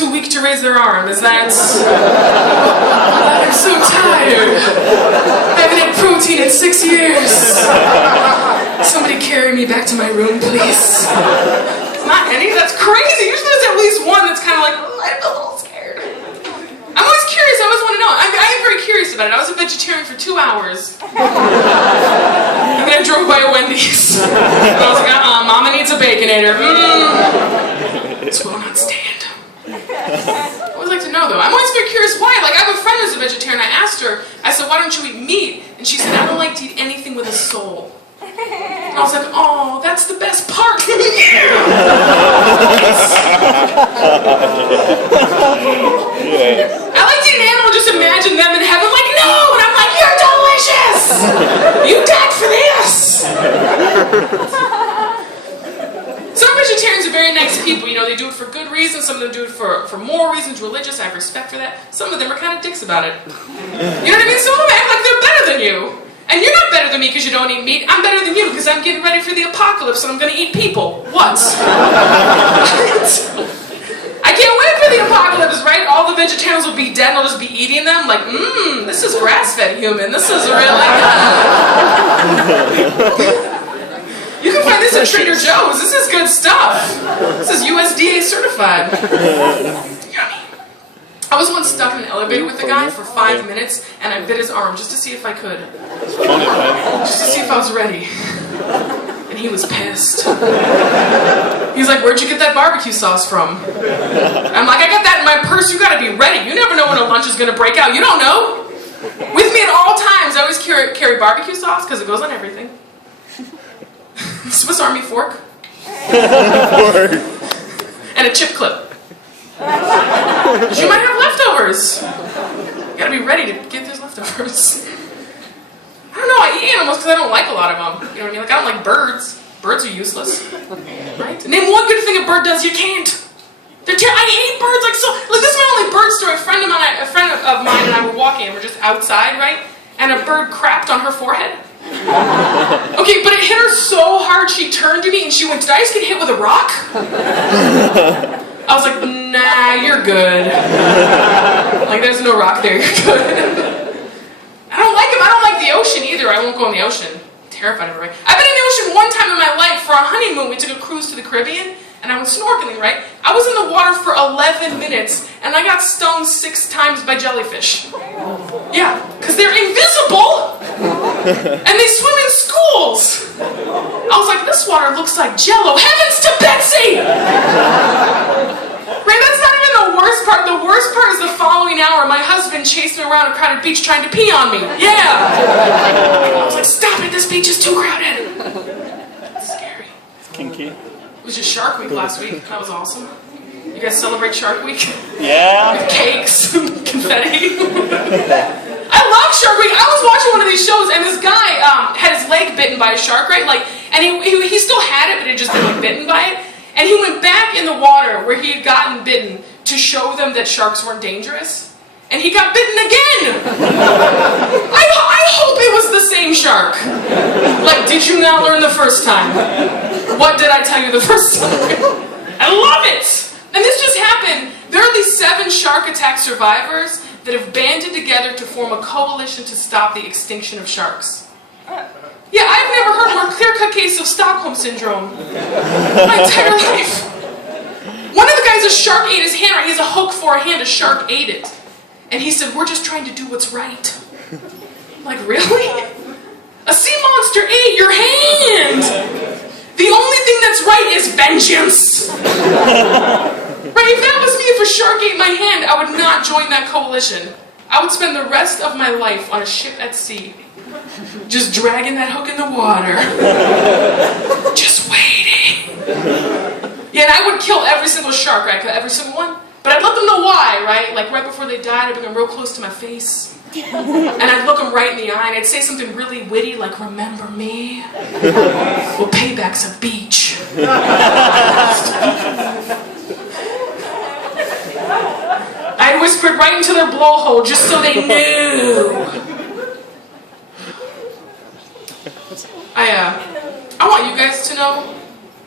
too weak to raise their arm. Is that... I'm so tired. I haven't had protein in 6 years. Somebody carry me back to my room, please. It's not any, that's crazy. Usually there's at least one that's kind of like, oh, I'm a little scared. I'm always curious, I always want to know. I am very curious about it. I was a vegetarian for 2 hours. And then I drove by a Wendy's. And I was like, Mama needs a Baconator. This will not stand. I always like to know, though. I'm always very curious why. Like, I have a friend who's a vegetarian. I asked her, I said, why don't you eat meat? And she said, I don't like to eat anything with a soul. And I was like, oh, that's the best part. I like to eat an animal, just imagine them in heaven like, no! And I'm like, you're delicious! You died for this! Some vegetarians are very nice people, you know, they do it for good reasons, some of them do it for moral reasons, religious, I have respect for that. Some of them are kind of dicks about it. You know what I mean? Some of them act like they're better than you. And you're not better than me because you don't eat meat. I'm better than you because I'm getting ready for the apocalypse and I'm going to eat people. What? I can't wait for the apocalypse, right? All the vegetarians will be dead and I'll just be eating them. Like, this is grass-fed human. This is really good. You can find this at Trader Joe's. This is good stuff. This is USDA certified. Yummy. I was once stuck in an elevator with a guy for 5 minutes, and I bit his arm just to see if I could. Just to see if I was ready. And he was pissed. He's like, where'd you get that barbecue sauce from? I'm like, I got that in my purse. You gotta be ready. You never know when a lunch is gonna break out. You don't know. With me at all times, I always carry barbecue sauce because it goes on everything. Swiss Army fork. And a chip clip. You might have leftovers. You gotta be ready to get those leftovers. I don't know, I eat animals because I don't like a lot of them. You know what I mean? Like, I don't like birds. Birds are useless. Right? Name one good thing a bird does, you can't. I hate birds like so. Like, this is my only bird story. A friend of mine and I were walking and we're just outside, right? And a bird crapped on her forehead. Okay, but it hit her so hard she turned to me and she went, did I just get hit with a rock? I was like, nah, you're good. Like, there's no rock there, you're good. I don't like them. I don't like the ocean either. I won't go in the ocean. I'm terrified of it, right? I've been in the ocean one time in my life for a honeymoon. We took a cruise to the Caribbean, and I went snorkeling, right? I was in the water for 11 minutes, and I got stung 6 times by jellyfish. Yeah, because they're invisible, and they swim in schools. I was like, this water looks like Jell-O. Heavens to Betsy! Right, that's not even the worst part. The worst part is the following hour. My husband chased me around a crowded beach trying to pee on me. Yeah! I was like, stop it, this beach is too crowded. It's scary. It's kinky. It was just Shark Week last week. That was awesome. You guys celebrate Shark Week? Yeah. With cakes and confetti. I love Shark Week. I was watching one of these shows and this guy had his leg bitten by a shark, right? Like, and he still had it, but it had just been like bitten by it. And he went back in the water where he had gotten bitten to show them that sharks weren't dangerous. And he got bitten again! I hope it was the same shark. Like, did you not learn the first time? What did I tell you the first time? I love it! And this just happened. There are these 7 shark attack survivors that have banded together to form a coalition to stop the extinction of sharks. Yeah, I've never heard a more clear-cut case of Stockholm Syndrome my entire life. One of the guys, a shark ate his hand, right? He has a hook for a hand, a shark ate it. And he said, we're just trying to do what's right. I'm like, really? A sea monster ate your hand! The only thing that's right is vengeance! Right, if that was me, if a shark ate my hand, I would not join that coalition. I would spend the rest of my life on a ship at sea. Just dragging that hook in the water. Just waiting. Yeah, and I would kill every single shark, right? Every single one. But I'd let them know why, right? Like right before they died, I'd bring them real close to my face. And I'd look them right in the eye and I'd say something really witty like, remember me? Well, payback's a beach. I whispered right into their blowhole just so they knew. I want you guys to know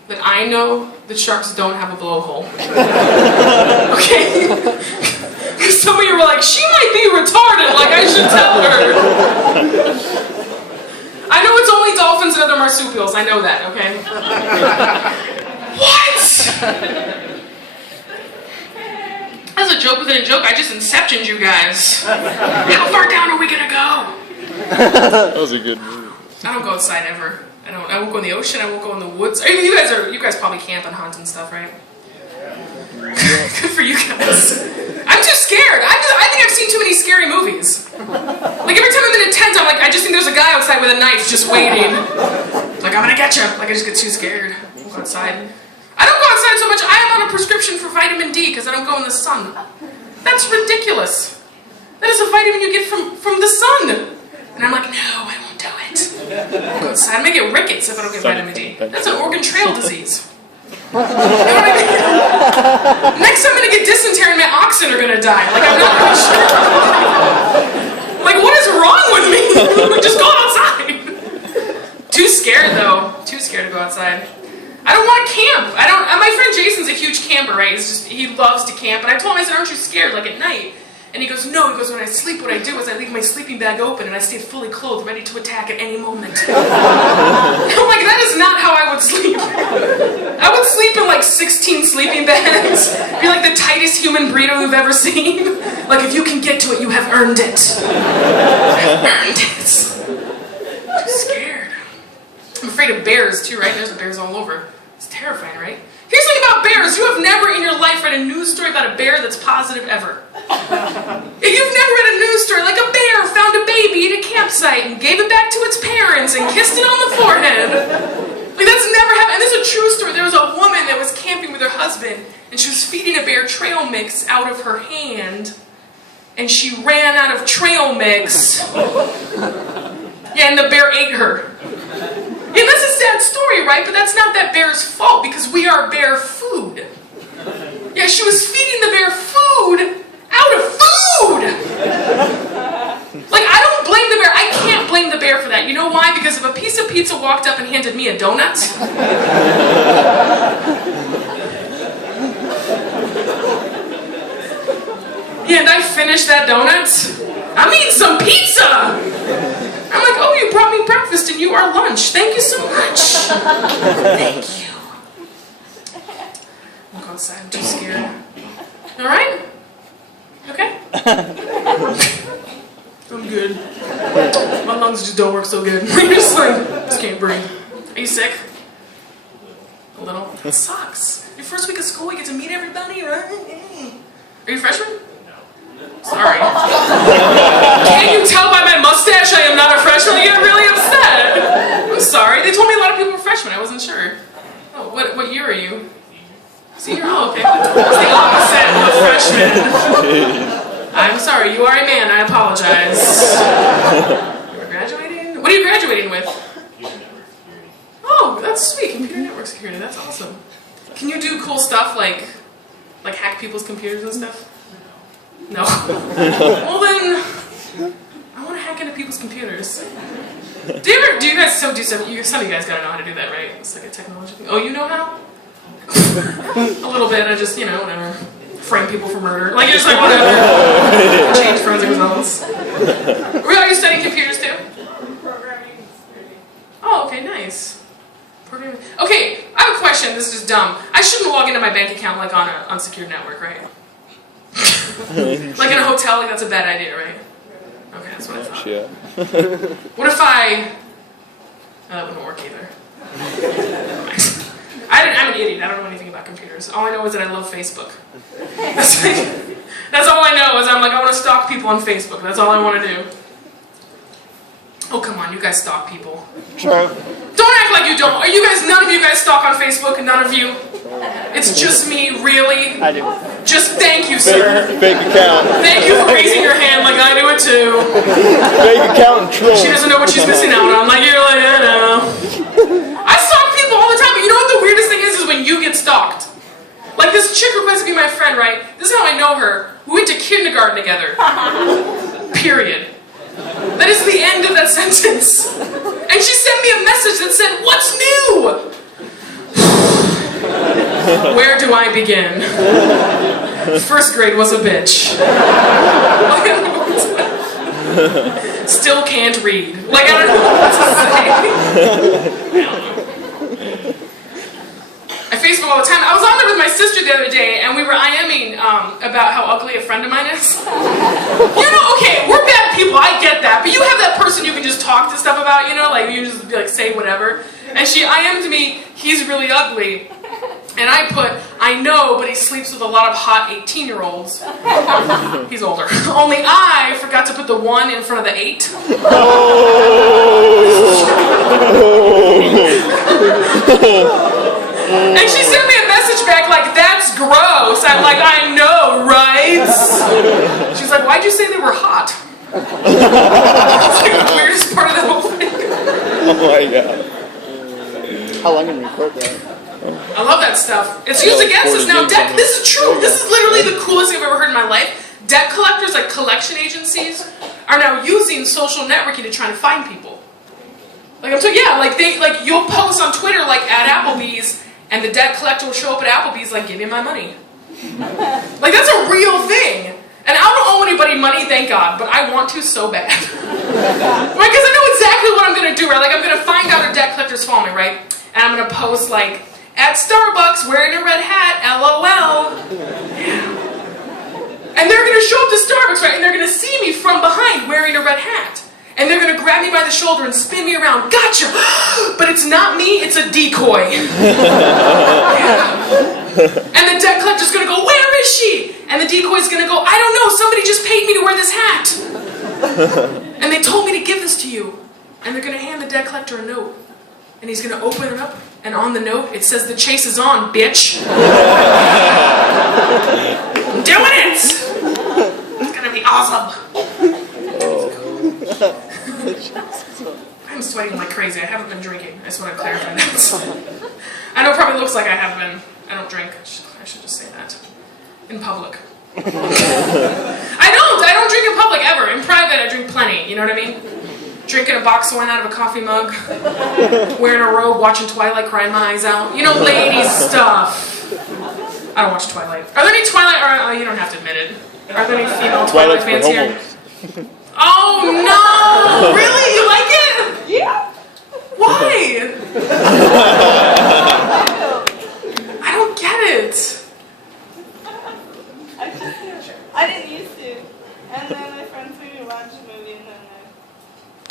that I know that sharks don't have a blowhole. Okay? Because some of you were like, she might be retarded, like I should tell her. I know it's only dolphins and other marsupials, I know that, okay? What? That's a joke within a joke, I just inceptioned you guys. How far down are we gonna go? That was a good movie. I don't go outside ever. I won't go in the ocean, I won't go in the woods. I mean, you guys probably camp and hunt and stuff, right? Good for you guys. I'm too scared. I think I've seen too many scary movies. Like every time I'm in a tent, I'm like, I just think there's a guy outside with a knife just waiting. Like, I'm gonna get you. Like, I just get too scared. I won't go outside. I don't go outside so much, I am on a prescription for vitamin D because I don't go in the sun. That's ridiculous. That is a vitamin you get from the sun. And I'm like, no, I won't do it. I'll go outside. I may get rickets if I don't get vitamin D. That's an organ trail disease. You know what I mean? Next I'm gonna get dysentery and my oxen are gonna die. Like, I'm not really sure. Like, what is wrong with me? Just go outside. Too scared though. Too scared to go outside. I don't want to camp. My friend Jason's a huge camper, right? He loves to camp. And I told him, I said, aren't you scared, like at night? And he goes, no. He goes, when I sleep, what I do is I leave my sleeping bag open and I stay fully clothed, ready to attack at any moment. I'm like, that is not how I would sleep. I would sleep in like 16 sleeping bags. Be like the tightest human burrito you've ever seen. Like, if you can get to it, you have earned it. I've earned it. I'm too scared. I'm afraid of bears too, right? There's bears all over. It's terrifying, right? Here's the thing about bears. You have never in your life read a news story about a bear that's positive ever. If you've never read a news story like a bear found a baby at a campsite and gave it back to its parents and kissed it on the forehead. Like, that's never happened. And this is a true story. There was a woman that was camping with her husband and she was feeding a bear trail mix out of her hand and she ran out of trail mix. Yeah, and the bear ate her. Yeah, that's a sad story, right? But that's not that bear's fault because we are bear food. Yeah, she was feeding the bear food out of food! Like, I don't blame the bear. I can't blame the bear for that. You know why? Because if a piece of pizza walked up and handed me a donut... yeah, and I finished that donut, I'm eating some pizza! I'm like, oh, you brought me breakfast and you are lunch. Thank you so much. Thank you. I'll go outside. I'm too scared. All right? Okay? I'm good. My lungs just don't work so good. I'm just can't breathe. Are you sick? A little? That sucks. Your first week of school, you get to meet everybody, right? Are you a freshman? Sorry. Can't you tell by my mustache I am not a freshman? You get really upset. I'm sorry. They told me a lot of people were freshmen. I wasn't sure. Oh, what year are you? Senior? Oh, okay. That's the opposite of freshman. I'm sorry. You are a man. I apologize. You're graduating? What are you graduating with? Oh, that's sweet. Computer network security. That's awesome. Can you do cool stuff like hack people's computers and stuff? No. Well then, I want to hack into people's computers. Do you guys still do stuff? Some of you guys gotta know how to do that, right? It's like a technology thing. Oh, you know how? A little bit. I just, whatever. Frame people for murder. Like, you're just like, whatever. Change forensic results. Are you studying computers too? Programming. Oh, okay, nice. Programming. Okay, I have a question. This is just dumb. I shouldn't log into my bank account like on an unsecured network, right? Like in a hotel, like that's a bad idea, right? Okay, that's what I thought. Yeah. What if that wouldn't work either. Never mind. I'm an idiot. I don't know anything about computers. All I know is that I love Facebook. That's all I know is I'm like, I want to stalk people on Facebook. That's all I want to do. Oh, come on, you guys stalk people. Sure. Don't act like you don't. None of you guys stalk on Facebook? None of you? It's just me, really? I do. Just thank you, sir. Fake account. Thank you for raising your hand like I do it too. Fake account and troll. She doesn't know what she's missing out on. Like, you're like, I know. I stalk people all the time, but you know what the weirdest thing is when you get stalked. Like, this chick requests to be my friend, right? This is how I know her. We went to kindergarten together. Period. That is the end of that sentence. And she sent me a message that said, "What's new?" Where do I begin? First grade was a bitch. Still can't read. Like, I don't know what to say. I Facebook all the time. I was on there with my sister the other day, and we were IMing about how ugly a friend of mine is. You know, okay, we're bad people, I get that, but you have that person you can just talk to stuff about, you know, like you just like say whatever. And she IM'd me, he's really ugly. And I put, I know, but he sleeps with a lot of hot 18-year-olds. He's older. Only I forgot to put the 1 in front of the 8. And she sent me a message back like, that's gross. I'm like, I know, right? She's like, why'd you say they were hot? It's like the weirdest part of the whole thing. Oh my god. How long can we record that? I love that stuff. It's used against us now. This is true. This is literally the coolest thing I've ever heard in my life. Debt collectors, like collection agencies, are now using social networking to try to find people. Like I'm talking, yeah, like you'll post on Twitter like at Applebee's, and the debt collector will show up at Applebee's like, give me my money. Like that's a real thing. And I don't owe anybody money, thank God, but I want to so bad. Right? Because I know exactly what I'm going to do, right? Like I'm going to find out a debt collector's following me, right? And I'm going to post like, at Starbucks wearing a red hat, LOL. And they're going to show up to Starbucks, right? And they're going to see me from behind wearing a red hat. And they're going to grab me by the shoulder and spin me around. Gotcha! But it's not me, it's a decoy. And the debt collector's going to go, where is she? And the decoy's going to go, I don't know, somebody just paid me to wear this hat. And they told me to give this to you. And they're going to hand the debt collector a note. And he's going to open it up. And on the note, it says, the chase is on, bitch. I'm doing it! It's going to be awesome. I'm sweating like crazy. I haven't been drinking. I just want to clarify that. I know it probably looks like I have been. I don't drink. I should just say that. In public. I don't drink in public ever. In private, I drink plenty. You know what I mean? Drinking a box of wine out of a coffee mug. Wearing a robe, watching Twilight, crying my eyes out. You know, lady stuff. I don't watch Twilight. Are there any Twilight, or you don't have to admit it. Are there any female Twilight fans here? Oh no! Really? You like it? Yeah. Why? I don't get it. I didn't used to. And then my friends made me watch a movie and then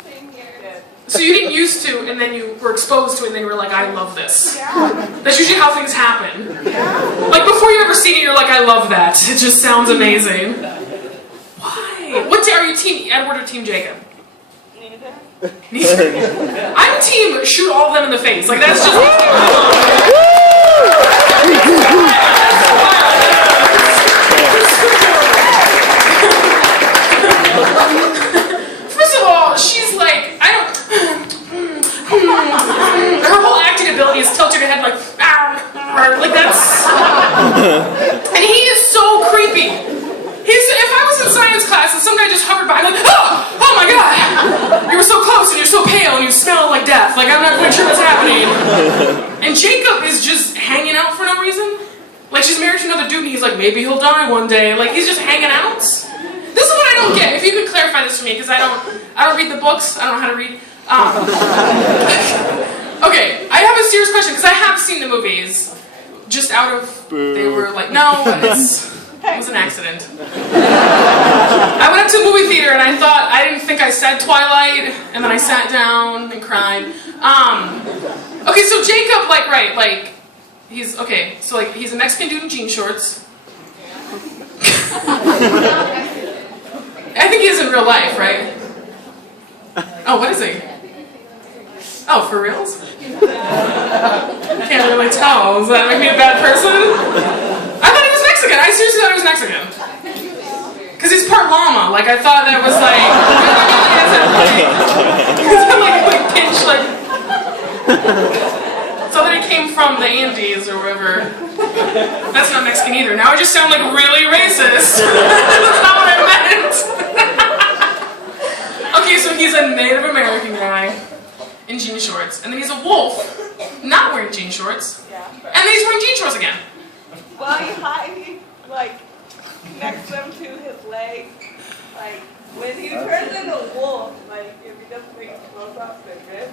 same here. So you didn't used to, and then you were exposed to it, and then you were like, I love this. Yeah. That's usually how things happen. Yeah. Like before you ever seen it, you're like, I love that. It just sounds amazing. Why? What are you, Team Edward or Team Jacob? Neither. I'm team shoot all of them in the face. Like that's just First of all, she's like, I don't her whole acting ability is tilting her head like that's and he is so creepy. If I was in science class and some guy just hovered by, I'm like, oh my god, you were so close and you're so pale and you smell like death. Like I'm not quite sure what's happening. And Jacob is just hanging out for no reason. Like she's married to another dude and he's like, maybe he'll die one day. Like he's just hanging out. This is what I don't get. If you could clarify this for me, because I don't read the books. I don't know how to read. Okay, I have a serious question because I have seen the movies. Just out of they were like, no, it was an accident. I went up to the movie theater and I didn't think I said Twilight, and then I sat down and cried. Okay, so Jacob, he's a Mexican dude in jean shorts. I think he is in real life, right? Oh, what is he? Oh, for reals? Can't really tell. Does that make me a bad person? I thought he was Mexican. I seriously thought he was Mexican. Because he's part llama. Like, I thought that was like... Because I'm like pinch, like... So that he came from the Andes or wherever. That's not Mexican either. Now I just sound like really racist. That's not what I meant. Okay, so he's a Native American guy in jean shorts. And then he's a wolf, not wearing jean shorts. Yeah. And then he's wearing jean shorts again. when he turns into a wolf, like if he doesn't make close up with it,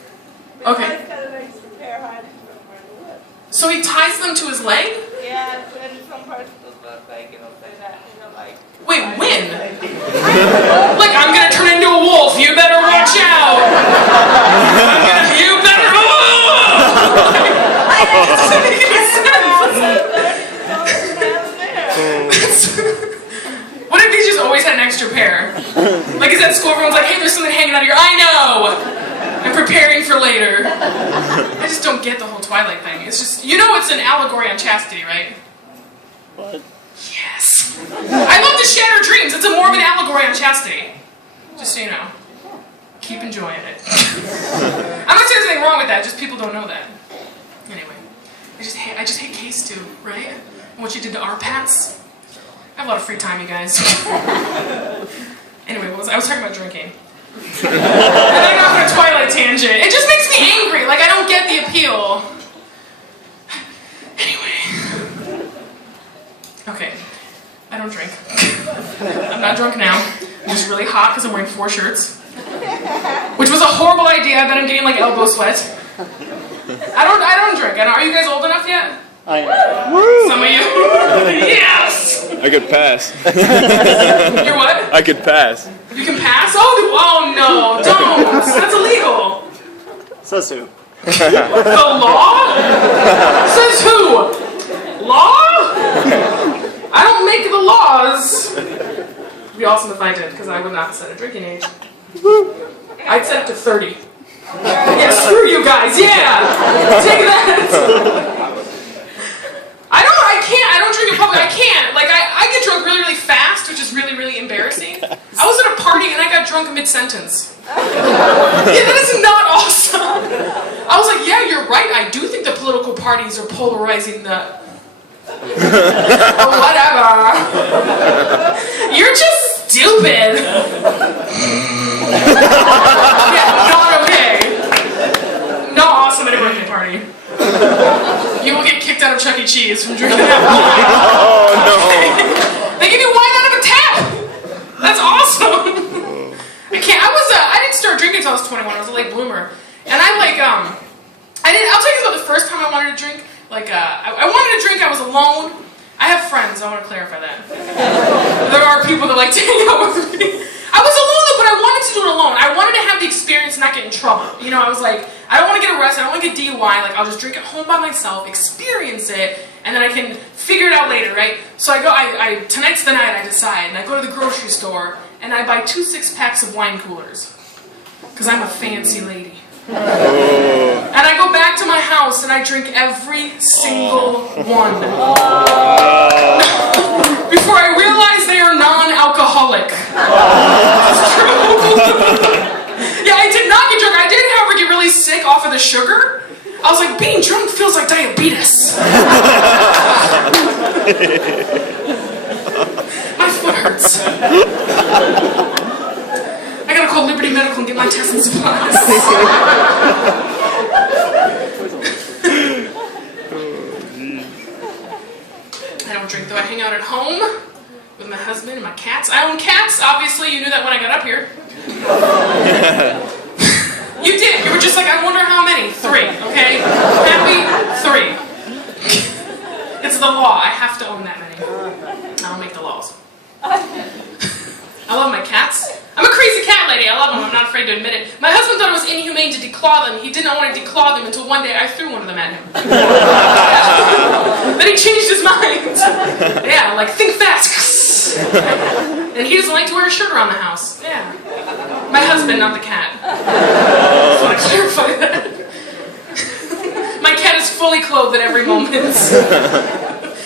Okay. he's got an extra pair hiding somewhere in the lip. So he ties them to his leg? Yeah, and some parts of the book, like it'll say that, and you're like, Wait, when? Like, I'm gonna turn into a wolf, you better watch out! You better... What if he just always had an extra pair? Like, is at school, everyone's like, hey, there's something hanging out of here. I know! I'm preparing for later. I just don't get the whole Twilight thing. It's just, you know it's an allegory on chastity, right? What? Yes! I love to shatter dreams. It's a more of an allegory on chastity. Just so you know. Keep enjoying it. I'm not saying there's anything wrong with that, just people don't know that. Anyway. I just hate Case too, right? And what you did to our Pats. I have a lot of free time, you guys. Anyway, I was talking about drinking. And then I got on a Twilight tangent. It just makes me angry. Like, I don't get the appeal. Anyway. Okay. I don't drink. I'm not drunk now. I'm just really hot because I'm wearing 4 shirts. Which was a horrible idea. I bet I'm getting, like, elbow sweat. I don't drink. Are you guys old enough yet? I am. Some of you. Yes! I could pass. You're what? I could pass. You can pass? Oh no, don't! That's illegal! Says who? The law? Says who? Law? I don't make the laws! It'd be awesome if I did, because I would not set a drinking age. I'd set it to 30. Yeah, screw you guys, yeah! Take that! I don't drink in public, I can't. Like, I get drunk really, really fast, which is really, really embarrassing. I was at a party and I got drunk mid-sentence. Yeah, that is not awesome. I was like, yeah, you're right, I do think the political parties are polarizing the... Whatever. You're just stupid. Yeah, not okay. Not awesome at a birthday party. You will get kicked out of Chuck E. Cheese from drinking that wine. Oh no! They give you wine out of a tap. That's awesome. I can't. I didn't start drinking until I was 21. I was a late bloomer, and I'll tell you about the first time I wanted to drink. Like, I wanted to drink. I was alone. I have friends. I want to clarify that. There are people that like to hang out with me. I was alone though, but I wanted to do it alone. I wanted to have the experience and not get in trouble. You know, I was like, I don't want to get arrested, I don't want to get DUI, like I'll just drink at home by myself, experience it, and then I can figure it out later, right? So tonight's the night I decide, and I go to the grocery store, and I buy 2 6-packs of wine coolers. Because I'm a fancy lady. And I go back to my house, and I drink every single one. Before I realize they are non-alcoholic. It's true. Yeah, I did not get drunk. I did, however, get really sick off of the sugar. I was like, being drunk feels like diabetes. My foot hurts. I gotta call Liberty Medical and get my tests and supplies. I don't drink though. I hang out at home with my husband and my cats. I own cats, obviously. You knew that when I got up here. You did. You were just like, I wonder how many. 3, okay? Happy? 3. It's the law. I have to own that many. I don't make the laws. I love my cats. I'm a crazy cat lady. I love them. I'm not afraid to admit it. My husband thought it was inhumane to declaw them. He did not want to declaw them until one day I threw one of them at him. Then he changed his mind. Yeah, like, think fast. And he doesn't like to wear a shirt around the house. Yeah. My husband, not the cat. Just want to clarify that. My cat is fully clothed at every moment.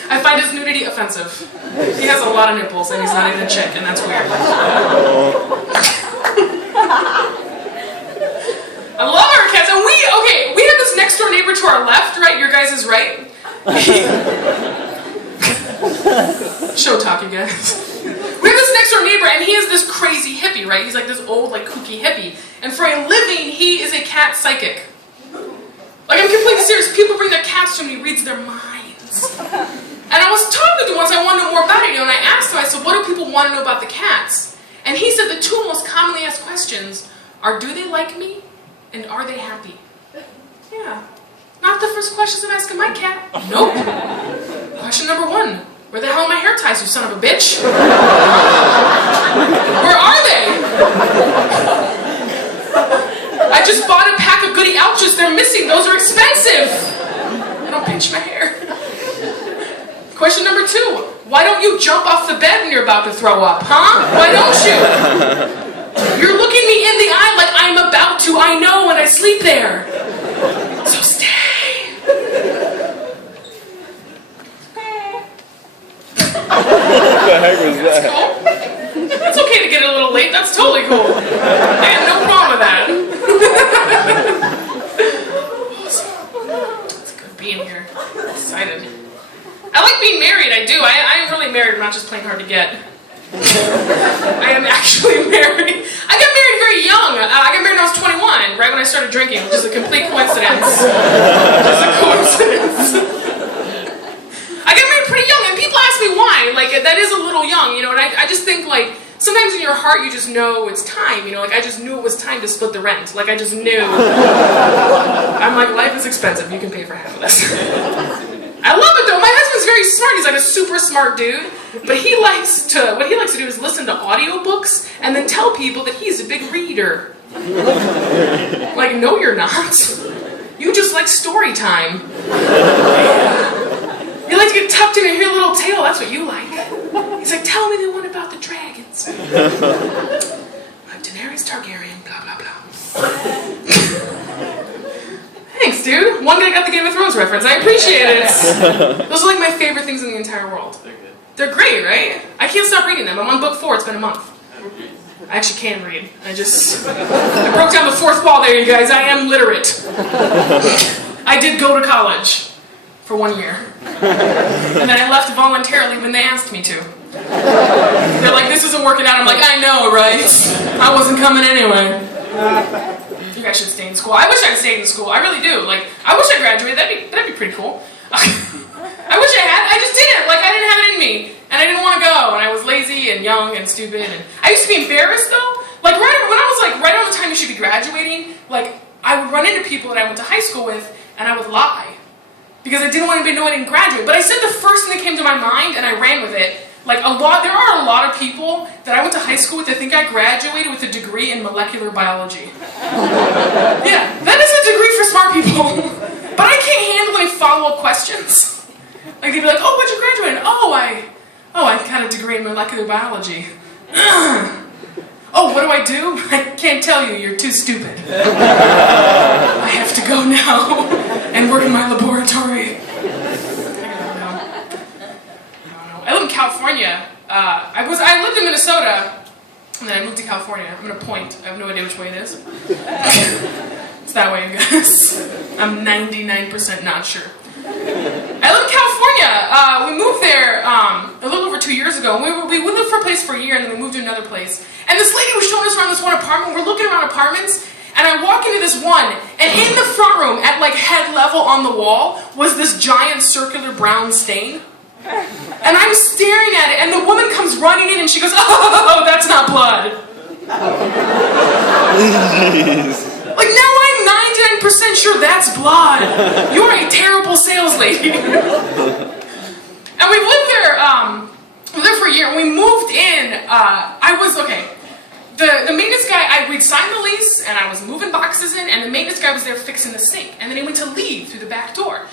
I find his nudity offensive. He has a lot of nipples and he's not even a chick, and that's weird. I love our cats, and we have this next door neighbor to our left, right? Your guys is right. Show talk, you guys. We have this next door neighbor, and he is this crazy hippie, right? He's like this old, like, kooky hippie. And for a living, he is a cat psychic. Like, I'm completely serious. People bring their cats to him, and he reads their minds. And I was talking to him once, I wanted to know more about it, and I asked him, I said, what do people want to know about the cats? And he said the two most commonly asked questions are, do they like me? And are they happy? Yeah. Not the first questions I'm asking my cat. Nope. Question number 1. Where the hell are my hair ties, you son of a bitch? Where are they? I just bought a pack of Goody Ouches. They're missing. Those are expensive. I don't pinch my hair. Question number 2. Why don't you jump off the bed when you're about to throw up, huh? Why don't you? You're looking me in the eye like I'm about to. I know when I sleep there. So stay. What the heck was that? Cool. It's okay to get a little late. That's totally cool. I have no problem with that. It's good being here. I'm excited. I like being married. I do. I am really married. I'm not just playing hard to get. I am actually married. I got married very young. I got married when I was 21, right when I started drinking, which is a complete coincidence. Just a coincidence. I got married pretty young, and people ask me why. Like, that is a little young, you know, and I just think, like, sometimes in your heart you just know it's time, you know, like I just knew it was time to split the rent. Like, I just knew. I'm like, life is expensive. You can pay for half of this. I love it though. My husband's very smart. He's like a super smart dude. But what he likes to do is listen to audiobooks and then tell people that he's a big reader. Like, no you're not. You just like story time. You like to get tucked in and hear a little tale. That's what you like. He's like, tell me the one about the dragons. Daenerys Targaryen, blah, blah, blah. Thanks, dude. One guy got the Game of Thrones reference. I appreciate it. Those are like my favorite things in the entire world. They're great, right? I can't stop reading them. I'm on book 4. It's been a month. I actually can read. I broke down the fourth wall there, you guys. I am literate. I did go to college for 1 year. And then I left voluntarily when they asked me to. They're like, this isn't working out. I'm like, I know, right? I wasn't coming anyway. You guys should stay in school. I wish I'd stayed in school. I really do. Like, I wish I graduated. That'd be pretty cool. I wish I had. I just didn't. Like, I didn't have it in me. And I didn't want to go. And I was lazy and young and stupid. And I used to be embarrassed, though. Like, right around the time you should be graduating, like, I would run into people that I went to high school with, and I would lie. Because I didn't want anybody to know I didn't graduate. But I said the first thing that came to my mind, and I ran with it. Like, there are a lot of people that I went to high school with that think I graduated with a degree in molecular biology. Yeah, that is a degree for smart people. But I can't handle any follow-up questions. Like, they'd be like, oh, what'd you graduate in? Oh, I got a degree in molecular biology. Oh, what do I do? I can't tell you, you're too stupid. I have to go now and work in my laboratory. I live in California. I lived in Minnesota, and then I moved to California. I'm gonna point. I have no idea which way it is. It's that way, you guys. I'm 99% not sure. I live in California. We moved there a little over 2 years ago. We lived for a place for a year, and then we moved to another place. And this lady was showing us around this one apartment. We're looking around apartments, and I walk into this one, and in the front room, at like head level on the wall, was this giant circular brown stain. And I'm staring at it, and the woman comes running in, and she goes, oh, that's not blood. Like, now I'm 99% sure that's blood. You're a terrible sales lady. And we lived there for a year, and we moved in. The maintenance guy, we'd signed the lease, and I was moving boxes in, and the maintenance guy was there fixing the sink. And then he went to leave through the back door.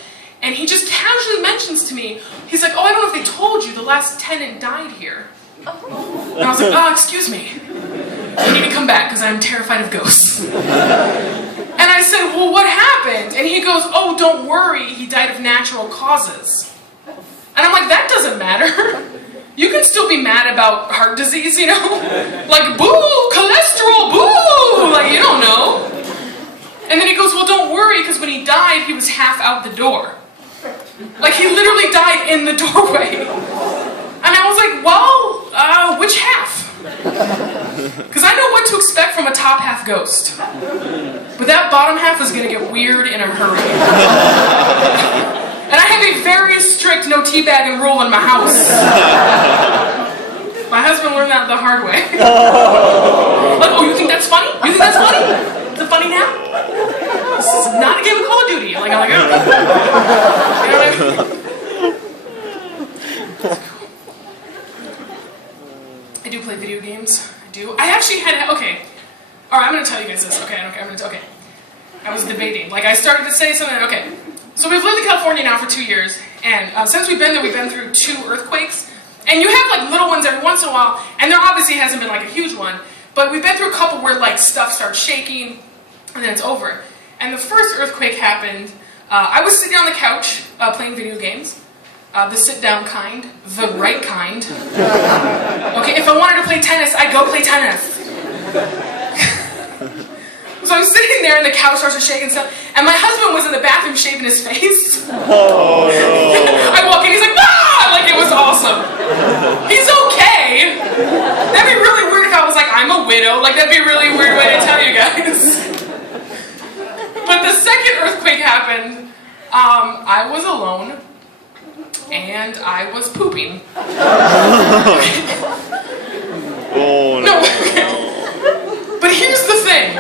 And he just casually mentions to me, he's like, oh, I don't know if they told you, the last tenant died here. And I was like, oh, excuse me. You need to come back, because I'm terrified of ghosts. And I said, well, what happened? And he goes, oh, don't worry, he died of natural causes. And I'm like, that doesn't matter. You can still be mad about heart disease, you know? Like, boo, cholesterol, boo! Like, you don't know. And then he goes, well, don't worry, because when he died, he was half out the door. Like, he literally died in the doorway. And I was like, well, which half? Because I know what to expect from a top half ghost. But that bottom half is going to get weird in a hurry. And I have a very strict no teabagging rule in my house. My husband learned that the hard way. Like, oh, you think that's funny? You think that's funny? Is it funny now? This is not a game of Call of Duty. Like, I'm like, oh. You know what I mean? I do play video games. I do. I actually had, okay. Alright, I'm going to tell you guys this. Okay. I was debating. Like, I started to say something, okay. So we've lived in California now for 2 years, and since we've been there, we've been through 2 earthquakes. And you have, like, little ones every once in a while, and there obviously hasn't been, like, a huge one. But we've been through a couple where, like, stuff starts shaking, and then it's over. And the first earthquake happened, I was sitting on the couch playing video games. The sit-down kind, the right kind. Okay, if I wanted to play tennis, I'd go play tennis. So I'm sitting there and the couch starts to shake and stuff, and my husband was in the bathroom shaving his face. Oh, no. I walk in, he's like, ah! Like, it was awesome. He's okay. That'd be really weird if I was like, I'm a widow. Like, that'd be a really weird way to tell you guys. But the second earthquake happened, I was alone, and I was pooping. Oh, No. But here's the thing.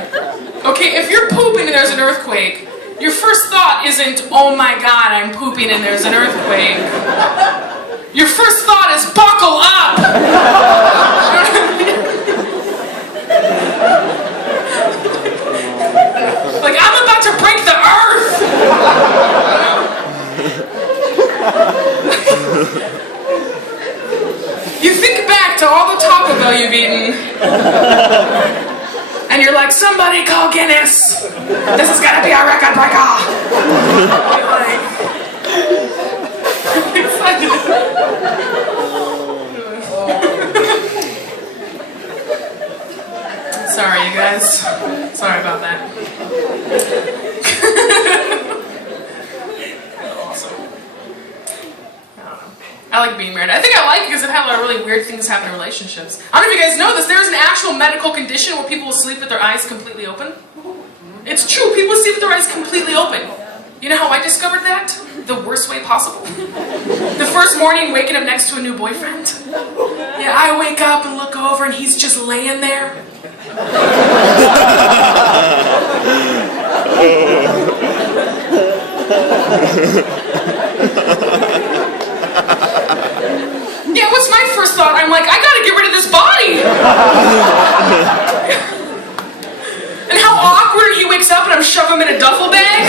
Okay, if you're pooping and there's an earthquake, your first thought isn't, oh my god, I'm pooping and there's an earthquake. Your first thought is, buckle up! You know what I mean? Like, I'm about to break the earth! You think back to all the Taco Bell you've eaten. And you're like, somebody call Guinness. This is gonna be a record breaker. Sorry, you guys. Sorry about that. Awesome. I don't know. I like being married. I think I like it because I've had a lot of really weird things happen in relationships. I don't know if you guys know this. There's an actual medical condition where people will sleep with their eyes completely open. It's true. People sleep with their eyes completely open. You know how I discovered that? The worst way possible. The first morning waking up next to a new boyfriend. Yeah, I wake up and look over and he's just laying there. Yeah, what's my first thought? I'm like, I gotta get rid of this body! And how awkward he wakes up and I'm shoving him in a duffel bag.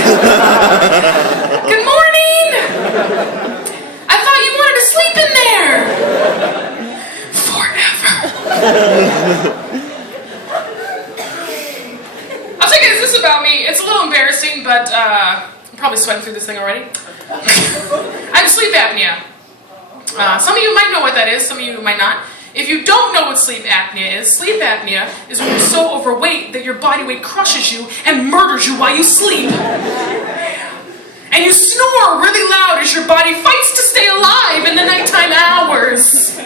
Good morning! I thought you wanted to sleep in there! Forever. I'll tell you guys this about me. It's a little embarrassing, but I'm probably sweating through this thing already. I have sleep apnea. Some of you might know what that is, some of you might not. If you don't know what sleep apnea is when you're so overweight that your body weight crushes you and murders you while you sleep. And you snore really loud as your body fights to stay alive in the nighttime hours.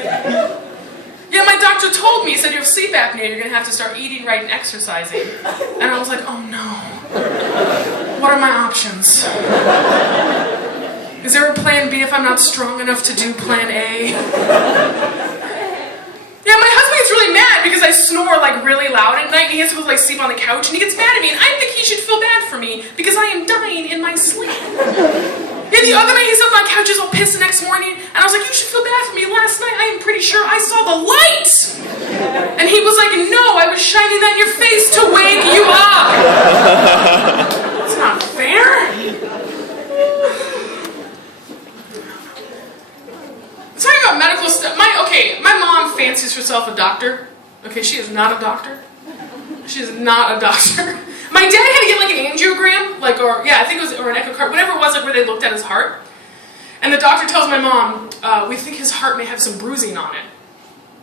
Yeah, my doctor told me, he said, you have sleep apnea, you're going to have to start eating right and exercising. And I was like, oh no. What are my options? Is there a plan B if I'm not strong enough to do plan A? Yeah, my husband gets really mad because I snore like really loud at night and he has to like sleep on the couch and he gets mad at me and I think he should feel bad for me because I am dying in my sleep. Yeah, the other night he sat on the couch, he was all pissed the next morning and I was like, you should feel bad for me. Last night I am pretty sure I saw the light. And he was like, no, I was shining that in your face to wake you up. It's not fair. Talking about medical stuff, my mom fancies herself a doctor. Okay, she is not a doctor. She is not a doctor. My dad had to get like an angiogram, I think it was, or an echocard, whatever it was, like where they looked at his heart. And the doctor tells my mom, we think his heart may have some bruising on it.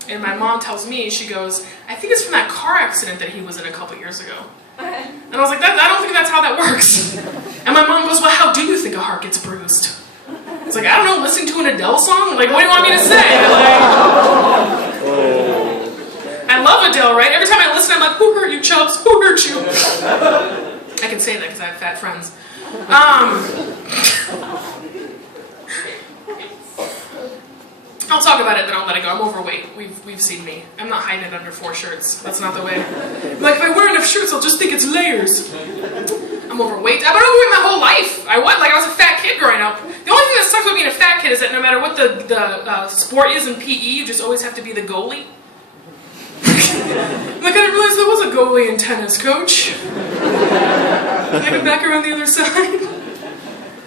And my mom tells me, she goes, I think it's from that car accident that he was in a couple years ago. And I was like, I don't think that's how that works. And my mom goes, well, how do you think a heart gets bruised? It's like, I don't know, listen to an Adele song? Like, what do you want me to say? I love Adele, right? Every time I listen, I'm like, who hurt you, Chubbs? Who hurt you? I can say that because I have fat friends. I'll talk about it, then I'll let it go. I'm overweight. We've seen me. I'm not hiding it under 4 shirts. That's not the way. Like, if I wear enough shirts, I'll just think it's layers. I'm overweight. I've been overweight my whole life. I was a fat kid growing up. The only thing that sucks about being a fat kid is that no matter what the sport is in PE, you just always have to be the goalie. Like, I didn't realize there was a goalie in tennis, coach. I come back around the other side.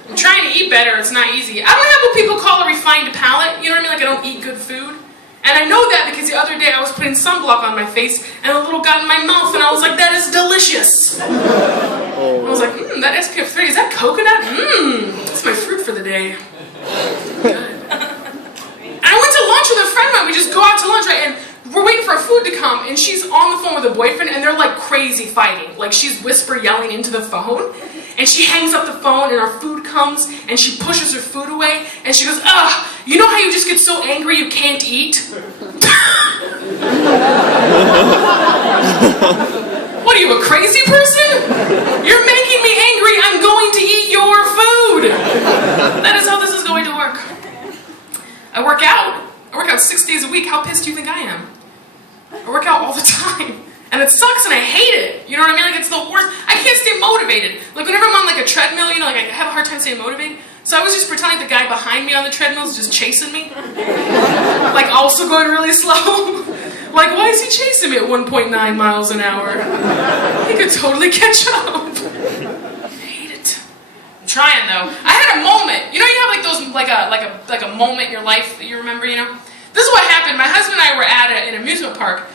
I'm trying to eat better. It's not easy. I don't have what people call a refined palate. You know what I mean? Like, I don't eat good food. And I know that because the other day I was putting sunblock on my face and a little got in my mouth and I was like, that is delicious. I was like, that SPF 30, is that coconut? That's my fruit for the day. And I went to lunch with a friend of mine. We just go out to lunch, right? And we're waiting for our food to come and she's on the phone with a boyfriend and they're like crazy fighting. Like she's whisper yelling into the phone and she hangs up the phone and our food comes and she pushes her food away and she goes, you know how you just get so angry you can't eat? What are you, a crazy person? You're making me angry. I'm going to eat your food. That is how this is going to work. I work out 6 days a week. How pissed do you think I am? I work out all the time. And it sucks and I hate it. You know what I mean? Like, it's the worst. I can't stay motivated. Like, whenever I'm on like a treadmill, you know, like I have a hard time staying motivated. So I was just pretending the guy behind me on the treadmill is just chasing me. Like, also going really slow. Like, why is he chasing me at 1.9 miles an hour? He could totally catch up. I hate it. I'm trying, though. I had a moment. You know, you have like those, like a moment in your life that you remember, you know? This is what happened. My husband and I were at an amusement park,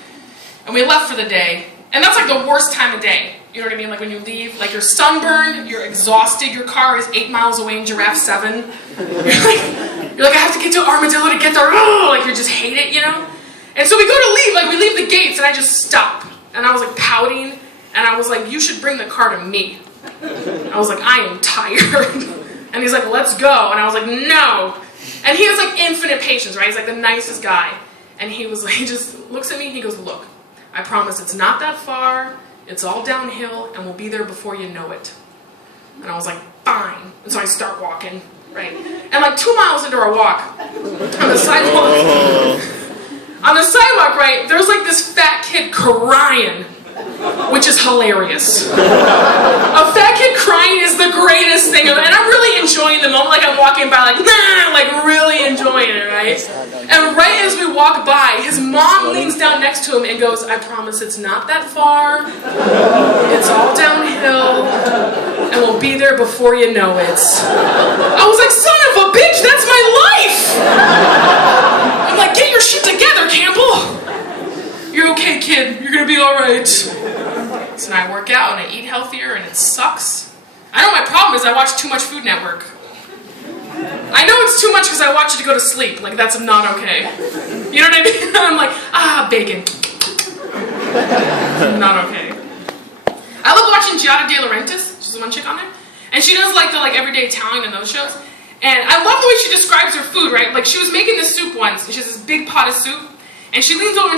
and we left for the day. And that's like the worst time of day. You know what I mean? Like when you leave, like you're sunburned, you're exhausted, your car is 8 miles away in Giraffe 7. You're like, I have to get to Armadillo to get there. Oh, like you just hate it, you know? And so we go to leave, like we leave the gates and I just stop. And I was like pouting and I was like, you should bring the car to me. I was like, I am tired. And he's like, let's go. And I was like, no. And he has like infinite patience, right? He's like the nicest guy. And he was like, he just looks at me, he goes, look, I promise it's not that far. It's all downhill, and we'll be there before you know it. And I was like, fine. And so I start walking, right? And like 2 miles into our walk, on the sidewalk, right, there's like this fat kid crying, which is hilarious. A fat kid crying is the greatest thing ever, and I'm really enjoying the moment. Like I'm walking by, like, nah, like really enjoying it, right? And right as we walk by, his mom leans down next to him and goes, I promise it's not that far. It's all downhill. And we'll be there before you know it. I was like, son of a bitch, that's my life! I'm like, get your shit together, Campbell! You're okay, kid. You're gonna be alright. So now I work out and I eat healthier and it sucks. I know my problem is I watch too much Food Network. I know it's too much because I watch it to go to sleep. Like, that's not okay. You know what I mean? I'm like, bacon. Not okay. I love watching Giada De Laurentiis. She's the one chick on there. And she does like the everyday Italian and those shows. And I love the way she describes her food, right? Like, she was making this soup once. And she has this big pot of soup. And she leans over and